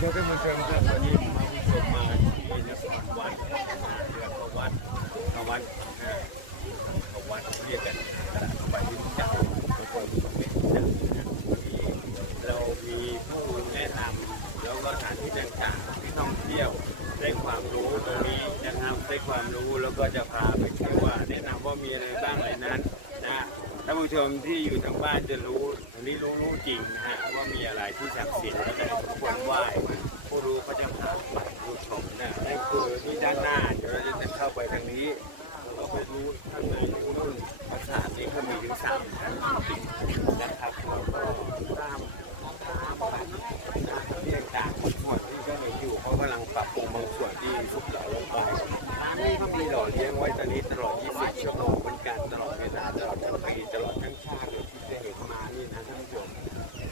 ครับท่านผู้ชมครับวันนี้มาผู้ชมมาที่นครวัดเรือพระวัดพระวัดนะพระวัดเรียกกันตลาดไปที่รู้จักบางคนไม่รู้จักนะวันนี้เรามีผู้แนะนำแล้วก็สถานที่ต่างๆที่ท่องเที่ยวได้ความรู้ตรงนี้นะครับได้ความรู้แล้วก็จะพาไปเที่ยวว่าแนะนำว่ามีอะไรบ้างอะไรนั้น ท่านผู้ชมที่อยู่ทางบ้านจะรู้อันนี้รู้รู้จริงนะฮะว่ามีอะไรที่ศักดิ์สิทธิ์แล้วก็ควรไหว้ผู้รู้ก็จะพาไปผู้ชมนะนี่คือที่ด้านหน้าเดี๋ยวเราจะเข้าไปทางนี้เราไปรู้ข้างในนู่นปราสาทนี้เขามีถึงสามชั้นนะครับแล้วก็ตามตามแบบที่ต่างๆทั้งหมดที่ก็มีอยู่เขากำลังปรับปรุงบางส่วนที่สุดหล่อลงไปร้านนี้ก็มีหล่อเลี้ยงไว้ตอนนี้ตลอด 20 ชั่วโมงเหมือนกันตลอดทั้งปีตลอดทั้งชาติเลยที่จะเห็นมานี่นะท่านผู้ชม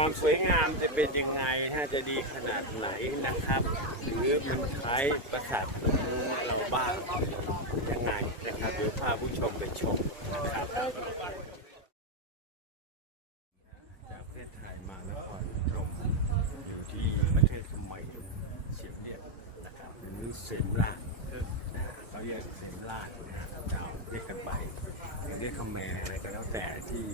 ความสวยงามจะเป็นยังไงถ้าจะดีขนาดไหนนะครับ หรือมันคล้ายประสาทพนมเราบ้างยังไงนะครับเดี๋ยวพาผู้ชมไปชมนะครับจากประเทศไทยมานครพนมอยู่ที่ประเทศสมัยเฉียงเรียบนะครับหรือเซมราชนะเขาเรียกเซมราชนะครับเจ้าเรียกกันไปเรียกคำแมอะไรก็แล้วแต่ที่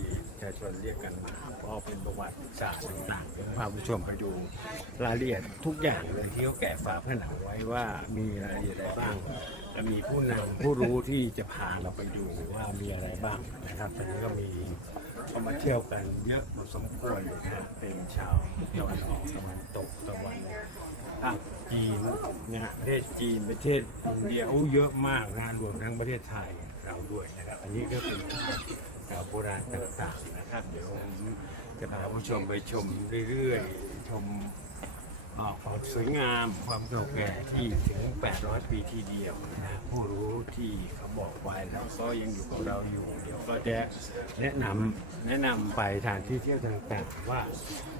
าชนเรียกกันมาเพราะเป็นประวัติศาสตร์ต่างๆเดี๋ยวพาผู้ชมไปดูรายละเอียดทุกอย่างเลยที่เขาแกะฝาผนังไว้ว่ามีรายละเอียดอะไรบ้างและมีผู้นำผู้รู้ที่จะพาเราไปดูว่ามีอะไรบ้างนะครับตอนนี้ก็มีเขามาเที่ยวกันเยอะพอสมควรเลยนะเป็นชาวตะวันออกตะวันตกตะวันจีนนะฮะประเทศจีนประเทศอินเดียโอ้เยอะมากนะรวมทั้งประเทศไทยเราด้วยนะครับอันนี้ก็เป็น โบราณต่างๆนะครับ เดี๋ยวผมจะพาผู้ชมไปชมเรื่อยๆ ชมความสวยงามความเก่าแก่ที่ถึง 800 ปีทีเดียวนะผู้รู้ที่เขาบอกไว้แล้วก็ยังอยู่กับเราอยู่ เดี๋ยวก็จะแนะนำแนะนำไปทานที่เที่ยวต่างๆว่า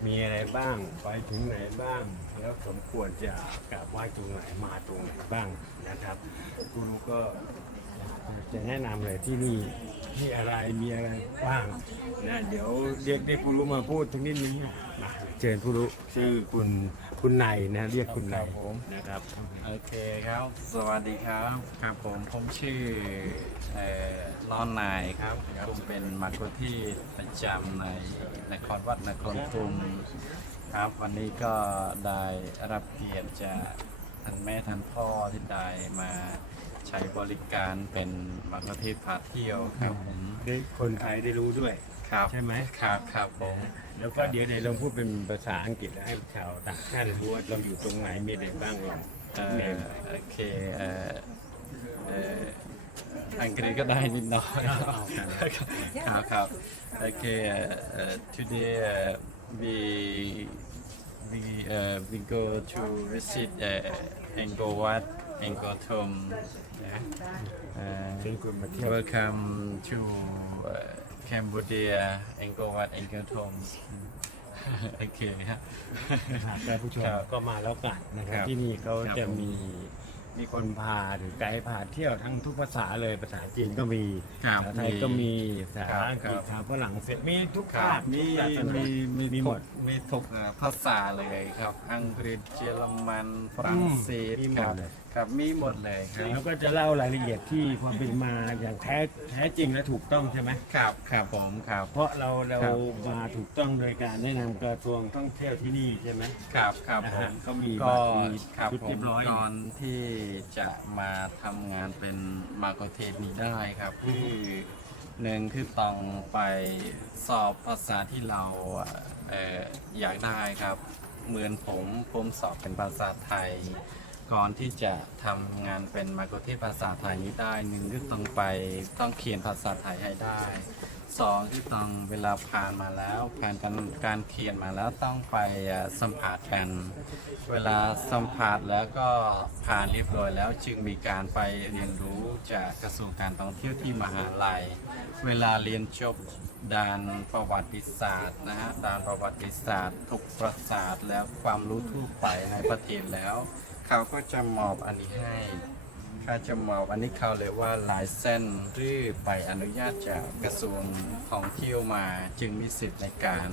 มีอะไรบ้างไปถึงไหนบ้าง แล้วสมควรจะกราบไหว้ตรงไหนมาตรงไหนบ้างนะครับผู้รู้ก็ จะแนะนำเลยที่นี่มีอะไรมีอะไรบ้างนะเดี๋ยวเรียกเด็กผู้รู้มาพูดถึงนิดนึงนะเชิญผู้รู้ชื่อคุณคุณนายนะเรียกคุณนายครับผมนะครับโอเคครับ สวัสดีครับครับผมผมชื่อเอ่อล้อนนายครับผมเป็นมาคุที่ประจำในนครวัดนครปฐมครับวันนี้ก็ได้รับเกียรติจาก ท่านแม่ท่านพ่อที่ได้มาใช้บริการเป็นมาคุที่พาเที่ยวครับผมได้คนไทยได้รู้ด้วย ครับใช่ไหมครับครับผมแล้วก็เดี๋ยวเดี๋ยวลองพูดเป็นภาษาอังกฤษแล้วให้ชาวต่างชาติรู้ว่าเราอยู่ตรงไหนมีอะไรบ้างลองเอ่เนอมโอเคเอ่อเอ่ออังกฤษก็ได้นิดหน่อยเอากันครับครับโอเคเอ่อ today uh, we we uh, we go to visit uh, Angkor Wat Angkor Thom yeah. เชิญ uh, คุณมาเที่ยว welcome to uh, Cambodia Angkor Wat Angkor Thom โอเคครับนะครับท่านผู้ชมครับ ก็มาแล้วกันนะครับครับที่นี่เขาครับจะผม มีมีคนพาหรือไกด์พาเที่ยวทั้งทุกภาษาเลยภาษาจีนก็มีครับภาษาไทยก็มีภาษาครับอังกฤษครับภาษาฝรั่งเศสมีทุกครัภาบคมีทุกศาสนามีมีมีหมดมีทุกเอ่อภาษาเลยครับ อังกฤษเยอรมันฝรั่งเศสมีหมคดรับเลย ครับมีหมดเลยครับแล้วก็จะเล่ารายละเอียดที่ความเป็นมาอย่างแท้แท้จริงและถูกต้องใช่ไหม ครับครับผมครับ เพราะเราเราครับ มาถูกต้องโดยการแนะนำกระทรวงท่องเที่ยวที่นี่ใช่ไหมครับครับนะผฮะมเขามีก็บัตรมีครับชุดผเรีมยบร้อยก่อนที่จะมาทำงานเป็นมาโกเทศนี้ได้ครับคือหนึ่งคือต้องไปสอบภาษาที่เราเอ่ออยากได้ครับ เหมือนผมผมสอบเป็นภาษาไทย ก่อนที่จะทำงานเป็นมากุเทศภาษาไทยนี้ได้หนึ่งก็ต้องไปต้องเขียนภาษาไทยให้ได้สองที่ต้องเวลาผ่านมาแล้วผ่านการการเขียนมาแล้วต้องไปสัมผัสกัน เวลาสัมผัสแล้วก็ผ่านเรียบร้อยแล้วจึงมีการไปเรียนรู้จากกระทรวงการท่องเที่ยวที่มหาลัย เวลาเรียนจบด้านประวัติศาสตร์นะฮะด้านประวัติศาสตร์ทุกประสาทแล้วความรู้ทั่วไปในประเทศแล้ว เขาก็จะมอบอันนี้ให้เขาจะมอบอันนี้เขาเลยว่าลายเส้นหรือใบอนุญาตจากกระทรวงท่องเที่ยวมาจึงมีสิทธิ์ในการ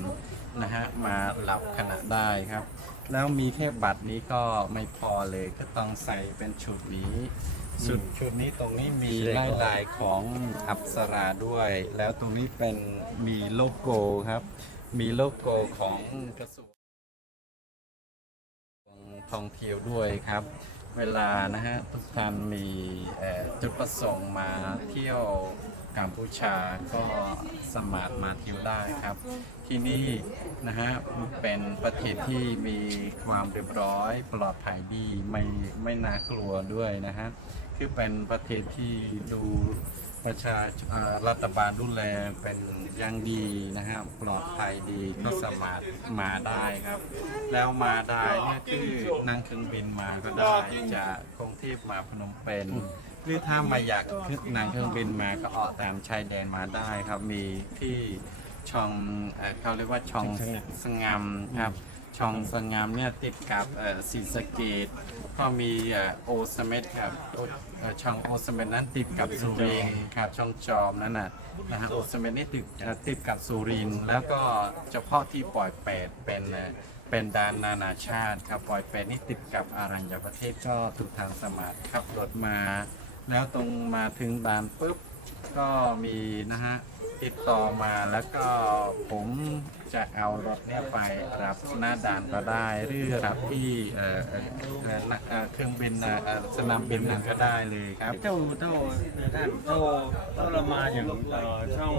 นะฮะมาหลับขณะได้ครับ แล้วมีแค่บัตรนี้ก็ไม่พอเลยก็ต้องใส่เป็นชุดนี้ชุดชุดนี้ตรงนี้มีลายลายของอัปสราด้วย แล้วตรงนี้เป็นมีโลโก้ครับ มีโลโก้ของกระทรวง ท่องเที่ยวด้วยครับ เวลานะฮะทุกท่านมีจุดประสงค์มาเที่ยวกัมพูชาก็สามารถมาเที่ยวได้ครับ ที่นี่นะฮะเป็นประเทศที่มีความเรียบร้อยปลอดภัยดีไม่ไม่น่ากลัวด้วยนะฮะคือเป็นประเทศที่ดู ประชาเอ่อรัฐบาลดูแลเป็นอย่างดีนะฮะปลอดภัยดีก็สามารถมาได้ครับ แล้วมาได้เนี่ยคือนั่งเครื่องบินมาก็ได้จากกรุงเทพมาพนมเปญหรือถ้าม่อยากขึ้นนั่งเครื่องบินมาก็ออกตามชายแดนมาได้ครับ มีที่ช่องเอเขาเรียกว่าช่องสงามครับช่องสงามเนี่ยติดกับศรีสะเกดก็มีโอสเมดครับ เอ่อช่องโอสเมนนั้นติดกับสุรินทร์ครับช่องจอมนั่นน่ะนะฮะโอสเมนนี่ติดเอ่อติดกับสุรินทร์แล้วก็เฉพาะที่ปล่อยเป็ดเป็นเอ่อเป็นดานนานาชาติครับปล่อยเป็ดนี่ติดกับอารัญญประเทศก็ถูกทางสมาร์ทขับรถมา แล้วตรงมาถึงด่านปุ๊บก็มีนะฮะ ติดต่อมาแล้วก็ผมจะเอารถเนี่ยไปรับหน้าด่านก็ได้ หรือรับที่เอ่อเอ่อเอ่อเอ่อเครื่องบินเอ่อเอ่อสนามบินนั้นก็ได้เลยครับ เจ้าเจ้าท่านเจ้าเจ้าเรามาอย่างเอ่อช่อง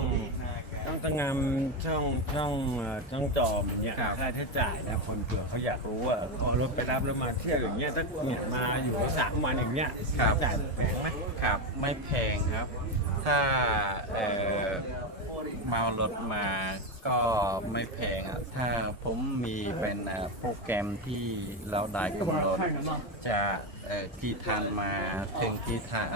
ช่องตะงามช่องช่องเอ่อช่องจอมอย่างเงี้ยครับ ค่าใช้จ่ายนะคนเผื่อเขาอยากรู้ว่าพอรถไปรับแล้วมาเที่ยวอย่างเงี้ยถ้าเนี่ยมาอยู่สามวันอย่างเงี้ยค่าใช้จ่ายแพงไหม ครับไม่แพงครับ ถ้าเอ่อ มารถมาก็ไม่แพงอะถ้าผมมีเป็นโปรแกรมที่เราได้กำหนดจะกี่ทันมาถึงกี่ทัน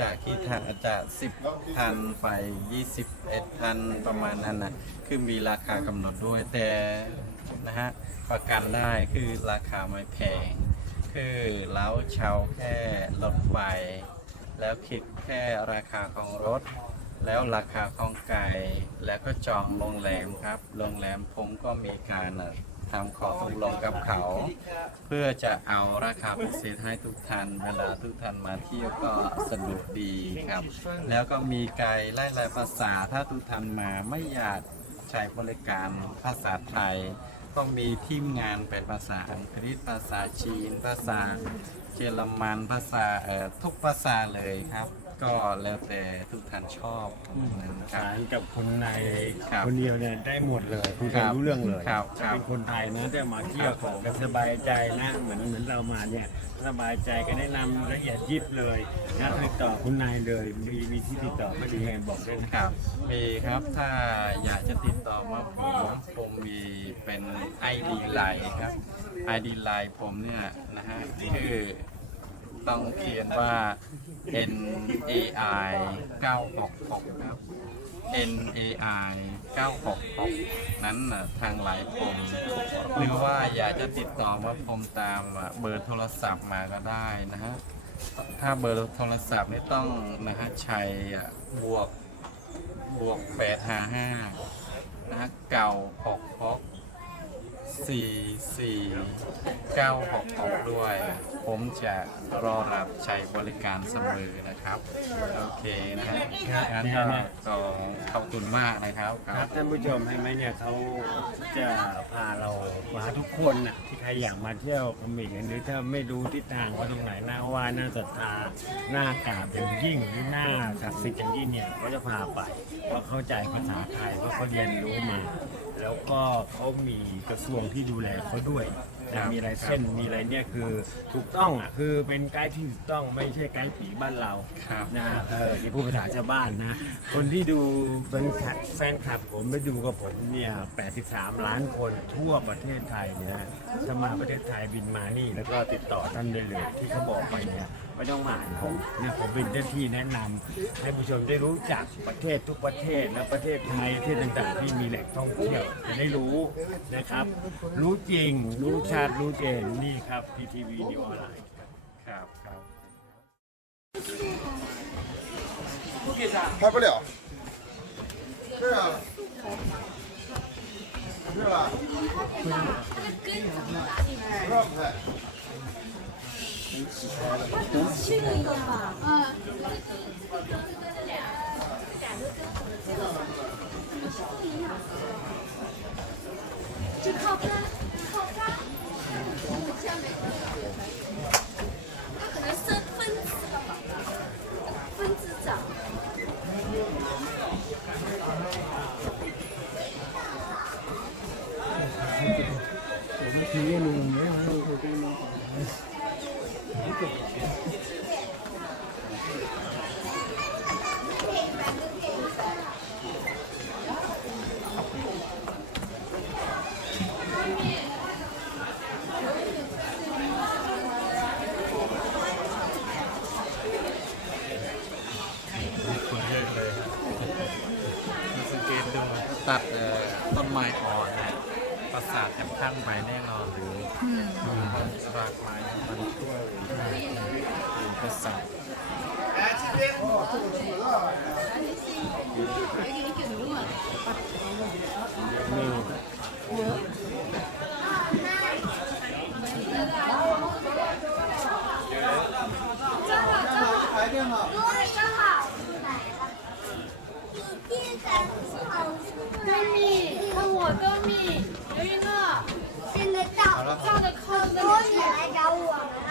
จากกี่ทันจะสิบทันไปยี่สิบเอ็ดทันประมาณนั้นนะคือมีราคากำหนดด้วยแต่นะฮะประกันได้คือราคาไม่แพง คือเราเช่าแค่รถไฟแล้วคิดแค่ราคาของรถ แล้วราคาของไก่แล้วก็จองโรงแรมครับ โรงแรมผมก็มีการทำขอตกลงกับเขา เพื่อจะเอาราคาพิเศษให้ทุกท่านเวลาทุกท่านมาเที่ยวก็สะดวกดีครับ แล้วก็มีไกด์ไล่ลายภาษาถ้าทุกท่านมาไม่อยากใช้บริการภาษาไทย ก็มีทีมงานเป็นภาษาอังกฤษภาษาจีน ภาษาเยอรมันภาษาเอ่อทุกภาษาเลยครับ ก็แล้วแต่ทุกท่านชอบนะครัสาบ รกับคนในครับคนเดียวเนี่ยได้หมดเลยคุยครักันบรู้เรื่องเลยครับครับ เป็นคนไทยนะแต่มาเที่ยวขอกันสบายใจนะเหมือนเหมือนเรามาเนี่ยสบายใจก็แนะนำละเอียดยิบเลยนะติดต่อคุณนายเลยมีมีที่ติดต่อไม่ดีไงบอกด้วยนะ ครับมีครับถ้าอยากจะติดต่อมาผมผมมีเป็น ID ไลน์ครับ ID ไลน์ผมเนี่ยนะฮะคือต้องเขียนว่า N A I 966ครับ N A I 966 นั้นน่ะทางไลน์ผมหรือว่าอยากจะติดต่อมาผมตามเบอร์โทรศัพท์มาก็ได้นะฮะ ถ้าเบอร์โทรศัพท์นี่ต้องนะฮะช้อะบวกบวกแปดห้าห้านะฮะเก่าหกหกสี่สี่เก้าหกหกด้วย ผมจะรอรับใช้บริการเสมอนะครับ โอเคนะฮะงั้นก็ก็ขอบคุณมากนะครับคครัรับบท่านผู้ชมให้ไหมเนี่ยเขาจะพาเรามาทุกคนน่ะที่ใครอยากมาเที่ยวเขมิกหรือถ้าไม่รู้ทิศทางว่าตรงไหนน่าไหว่าน่าศรัทธาน่ากราบอย่างยิ่งหรือน่าศักดิ์สิทธิ์อย่างยิ่งเนี่ยเขาจะพาไปเพราะเข้าใจภาษาไทยเพราะเขาเรียนรู้มา แล้วก็เขามีกระทรวงที่ดูแลเขาด้วย นะมีอะไรเส้นมีอะไรเนี่ยคือถูกต้องอะคือเป็นไกด์ที่ถูกต้องไม่ใช่ไกด์ผีบ้านเราครับ นะเออที่พูดภาษาชาวบ้านนะ คนที่ดูแฟนคลับแฟนคลับผมไปดูกับผมเนี่ย 83 ล้านคนทั่วประเทศไทยเนี่ยถ้ามาประเทศไทยบินมานี่แล้วก็ติดต่อท่านได้เลยที่เขาบอกไปเนี่ย ไม่ต้องมาหาผมเนี่ยผมเป็นเจ้าที่แนะนำให้ผู้ชมได้รู้จักประเทศทุกประเทศและประเทศไทยประเทศต่างๆ ที่มีแหล่งท่องเที่ยวจะได้รู้นะครับ รู้จริง รู้ชัดรู้เจนนี่ครับพีทีวีนิวออนไลน์ ครับครับ 拍不了。对啊。 他他能确认一？嗯，这个这，就靠。Yeah. 现在到了，到了，可多点来找我们了。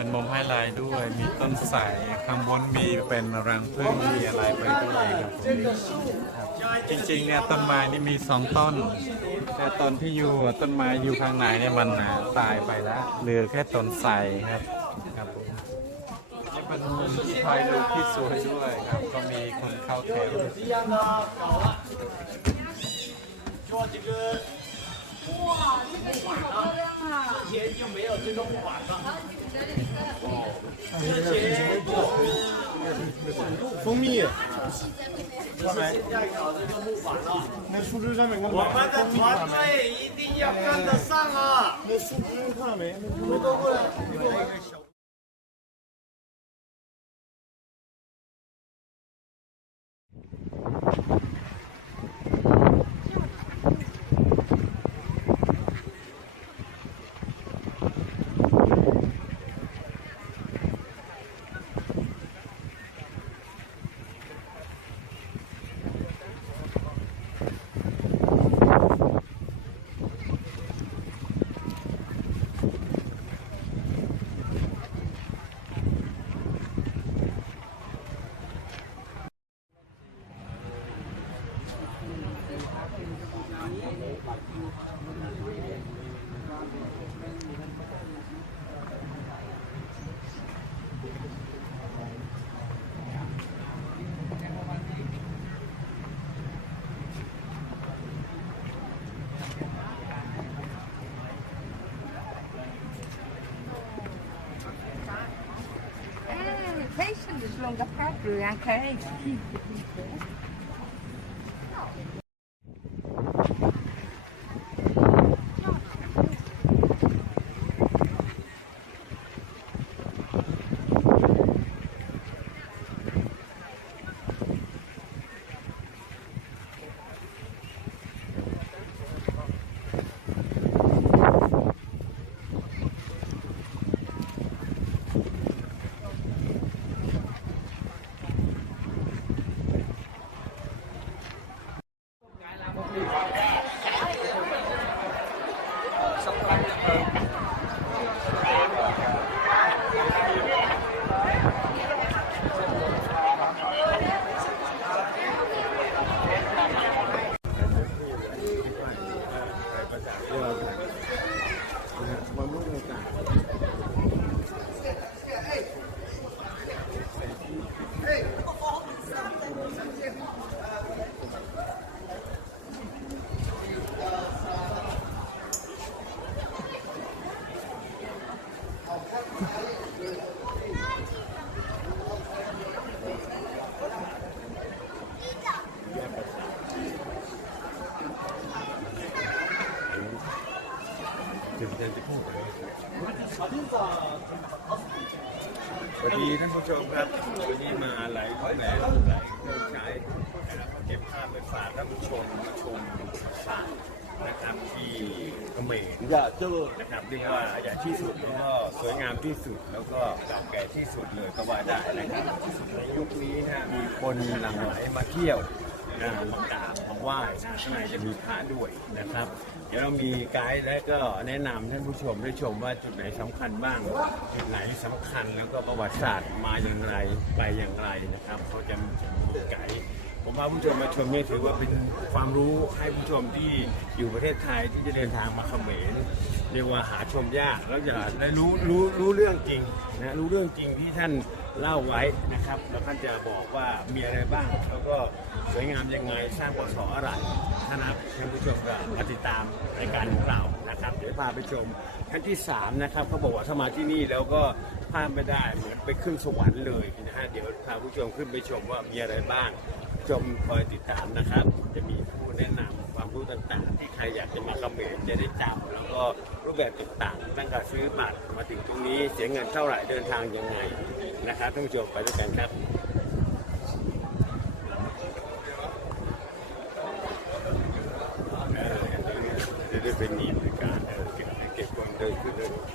เป็นมุมไฮไลท์ด้วย มีต้นไทรข้างบนมีเป็นรังผึ้งมีอะไรไปด้วยครับผมครับจริงๆเนี่ยต้นไม้นี่มีสองต้น แต่ต้นที่อยู่ต้นไม้อยู่ข้างในเนี่ยมันอ่ะตายไปแล้วเหลือแค่ต้นไทรครับครับผมนี่เป็นมุมที่ถ่ายรูปที่สวยด้วยครับ ก็มีคนเข้าแถว 蜂蜜，看没？ 蜂蜜那树枝上面跟我们的团队一定要跟得上啊！那树枝看到没？都过来，Foi a สวัสดีท่านผู้ชมครับ วันนี้มาหลายรูปแบบหลายเครื่องใช้นะครับเก็บภาพไปฝากท่านผู้ชมชมศาสตร์นะครับที่เขมรนะครับเรียกว่าใหญ่ที่สุดแล้วก็สวยงามที่สุดแล้วก็เก่าแก่ที่สุดเลยก็ว่าได้นะครับในยุคนี้นะมีคนหลั่งไหลมาเที่ยวนะมากราบมาไหว้นะข้างในจะมีพระด้วยนะครับ เดี๋ยวเรามีไกด์และก็แนะนำท่านผู้ชมได้ชมว่าจุดไหนสำคัญบ้าง จุดไหนสำคัญแล้วก็ประวัติศาสตร์มาอย่างไรไปอย่างไรนะครับเขาจะมีไกด์ผมพาผู้ชมมาชมนี่ถือว่าเป็นความรู้ให้ผู้ชมที่อยู่ประเทศไทยที่จะเดินทางมาเขมรเรียกว่าหาชมยากแล้วจะได้รู้รู้รู้เรื่องจริงนะรู้เรื่องจริงที่ท่าน เล่าไว้นะครับ แล้วท่านจะบอกว่ามีอะไรบ้าง แล้วก็สวยงามยังไงสร้างปศอะไรท่านครับท่านผู้ชมก็มาติดตามรายการของเรานะครับ เดี๋ยวพาไปชมท่านที่สามนะครับเขาบอกว่าถ้ามาที่นี่แล้วก็พลาดไม่ได้เหมือนไปขึ้นสวรรค์เลยนะฮะเดี๋ยวพาผู้ชมขึ้นไปชมว่ามีอะไรบ้างชมคอยติดตามนะครับ จะมีผู้แนะนำ ความรู้ต่างๆ ที่ใครอยากจะมาเขมรจะได้จับแล้วก็รูปแบบต่างๆตั้งแต่ซื้อบัตรมาถึงตรงนี้เสียเงินเท่าไหร่เดินทางยังไงนะครับท่านผู้ชมไปด้วยกันครับเดี๋ยวเป็นนีบริการเออเก็บเก็บคนเดินขึ้นเดิน